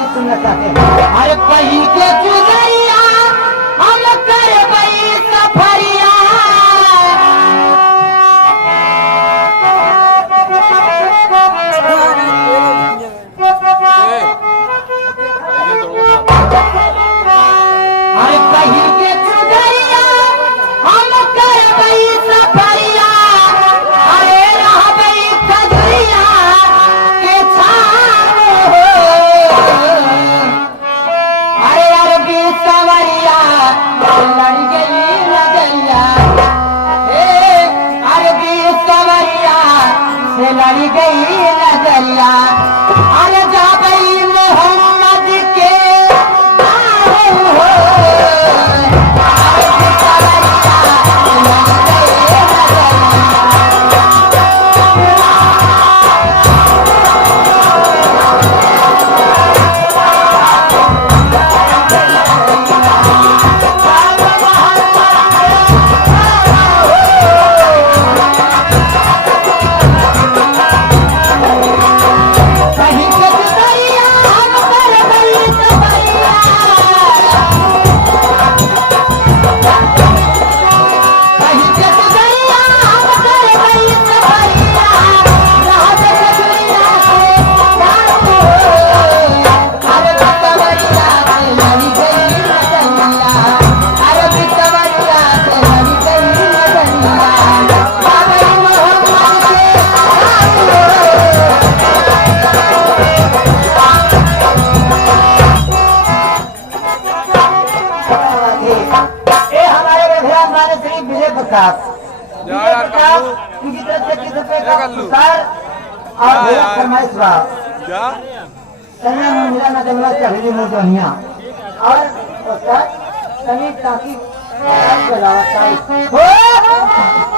अरे कहीं के चुनैया हम करबई सफरिया अरे कहीं के चुनैया हम करबई सफरिया अरे रहबई खजरिया के छाव अरे अरबी सवरिया लड़ गई नजरिया अरबी सवरिया से लड़ गई नजरिया अरे जा गई मोहम्मद के नाम हो अरबी सवरिया से लड़ गई नजरिया कहीं के चुनैया हम करबई सफरिया कहीं के चुनैया हम करबई सफरिया रहबई खजरिया के छाव हो अरबी सवरिया से लड़ गई नजरिया अरबी सवरिया से लड़ गई नजरिया जा गई मोहम्मद के नाम हो ये हमारे विधायक मान्य श्री विजय प्रकाश विजय प्रकाश किसी तरह से किसी रुपए का पुरस्कार और भैया फरमाइश बा क्या सन्या मिला ना जंगला चढ़ी मुझनिया और उसका सनी ताकि चलावा हो